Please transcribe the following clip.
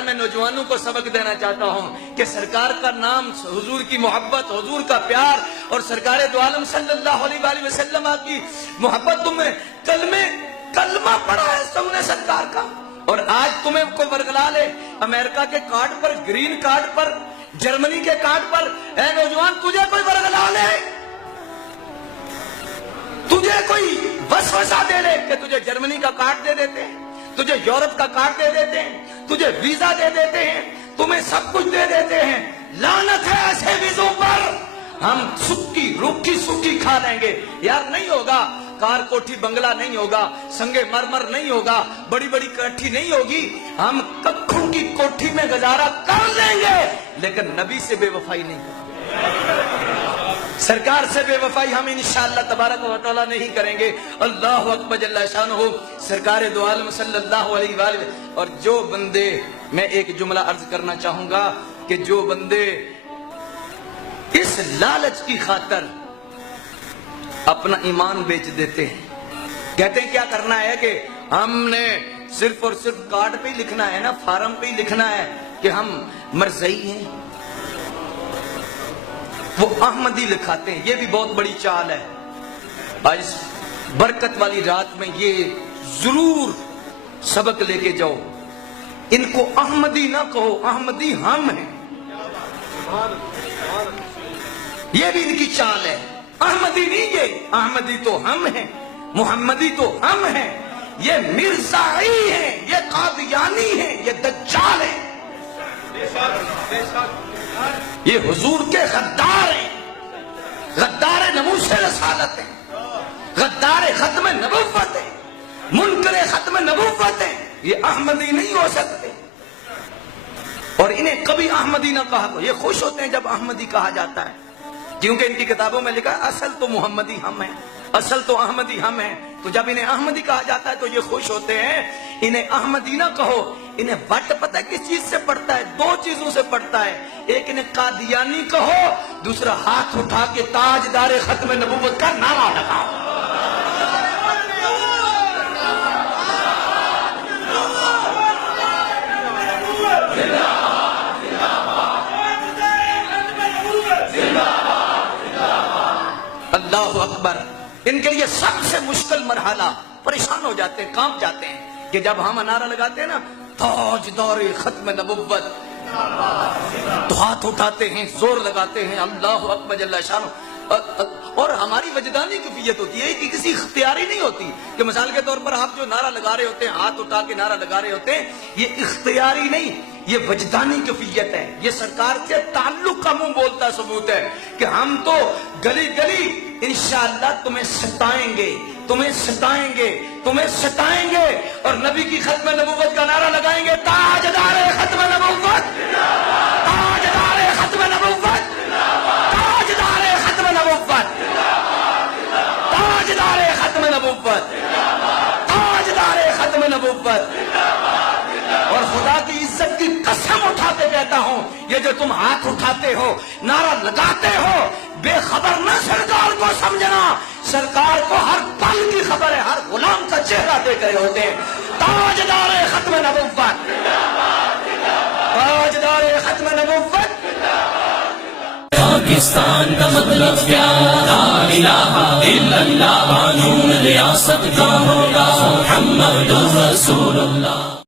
میں نوجوانوں کو سبق دینا چاہتا ہوں کہ سرکار کا نام، حضور کی محبت، حضور کا پیار اور سرکار دو عالم صلی اللہ علیہ وآلہ وسلم کی محبت، تمہیں کلمہ پڑھا ہے سب نے سرکار کا، اور آج تمہیں کو ورگلا لے امریکہ کے کارڈ پر، گرین کارڈ پر، جرمنی کے کارڈ پر، اے نوجوان تجھے کوئی ورگلا لے، تجھے کوئی وسوسہ دے لے کہ تجھے جرمنی کا کارڈ دے دیتے ہیں، تجھے یورپ کا کارڈ دے دیتے ہیں، تجھے ویزا دے دیتے ہیں، تمہیں سب کچھ دے دیتے ہیں، لعنت ہے ایسے ویزوں پر، ہم روکھی سکی کھا لیں گے، یار نہیں ہوگا، کار کوٹھی بنگلہ نہیں ہوگا، سنگے مرمر نہیں ہوگا، بڑی بڑی کٹھی نہیں ہوگی، ہم ککھوں کی کوٹھی میں گزارا کر لیں گے، لیکن نبی سے بے وفائی نہیں کریں، سرکار سے بے وفائی ہم انشاءاللہ تبارک و تعالی نہیں کریں گے۔ اللہ اکبر جل شانہ، سرکار دو عالم صلی اللہ علیہ وآلہ۔ اور جو بندے، میں ایک جملہ عرض کرنا چاہوں گا کہ جو بندے اس لالچ کی خاطر اپنا ایمان بیچ دیتے ہیں، کہتے ہیں کیا کرنا ہے کہ ہم نے صرف اور صرف کارڈ پہ ہی لکھنا ہے نا، فارم پہ ہی لکھنا ہے کہ ہم مرزئی ہیں، وہ احمدی لکھاتے ہیں، یہ بھی بہت بڑی چال ہے۔ آج اس برکت والی رات میں یہ ضرور سبق لے کے جاؤ، ان کو احمدی نہ کہو، احمدی ہم ہیں، یہ بھی ان کی چال ہے، احمدی نہیں، یہ احمدی تو ہم ہیں، محمدی تو ہم ہیں، یہ مرزائی ہیں، یہ قادیانی ہیں، یہ دجال ہیں، یہ حضور کے غدار ہیں، غدار ناموس رسالت ہیں، غدار ختم نبوت ہیں، منکر ختم نبوت ہیں، یہ احمدی نہیں ہو سکتے، اور انہیں کبھی احمدی نہ کہا کو، یہ خوش ہوتے ہیں جب احمدی کہا جاتا ہے، کیونکہ ان کی کتابوں میں لکھا ہے اصل تو محمدی ہم ہیں، اصل تو احمدی ہم ہیں، تو جب انہیں احمدی کہا جاتا ہے تو یہ خوش ہوتے ہیں۔ انہیں احمدی نہ کہو، انہیں وٹ پتہ ہے کس چیز سے پڑتا ہے، دو چیزوں سے پڑتا ہے، ایک انہیں قادیانی کہو، دوسرا ہاتھ اٹھا کے تاجدار ختم نبوت کا نعرہ لگاؤ۔ اللہ اکبر۔ ان کے لیے سب سے مشکل مرحلہ، پریشان ہو جاتے ہیں، کانپ جاتے ہیں کہ جب ہم نعرہ لگاتے ہیں نا تاجدار ختم نبوت، تو ہاتھ اٹھاتے ہیں، زور لگاتے ہیں، اللہ اکبر جل شانہ، اور ہماری وجدانی کیفیت ہوتی ہے کہ کسی اختیاری نہیں ہوتی، کہ مثال کے طور پر آپ جو نعرہ لگا رہے ہوتے ہیں، ہاتھ اٹھا کے نعرہ لگا رہے ہوتے ہیں، یہ اختیاری نہیں، یہ وجدانی کیفیت ہے، یہ سرکار کے تعلق کا منہ بولتا ثبوت ہے کہ ہم تو گلی گلی انشاءاللہ تمہیں ستائیں گے، تمہیں ستائیں گے، تمہیں ستائیں گے، اور نبی کی ختم نبوت کا نعرہ لگائیں گے، تاجدار ختم نبوت، تاجدار ختم نبوت، تاجدار ختم نبوت، تاجدار ختم نبوت، تاجدار ختم نبوت۔ اور خدا کی عزت کی قسم اٹھا کے کہتا ہوں، یہ جو تم ہاتھ اٹھاتے ہو، نعرہ لگاتے ہو، بے خبر نہ سرکار کو سمجھنا، سرکار کو ہر پل کی خبر ہے، ہر غلام کا چہرہ دیکھ رہے ہوتے ہیں۔ تاجدار ختم نبوت، تاجدار ختم نبوت۔ پاکستان کا مطلب کیا؟ لا الہ الا اللہ، قانون ریاست کا ہوگا محمد رسول اللہ۔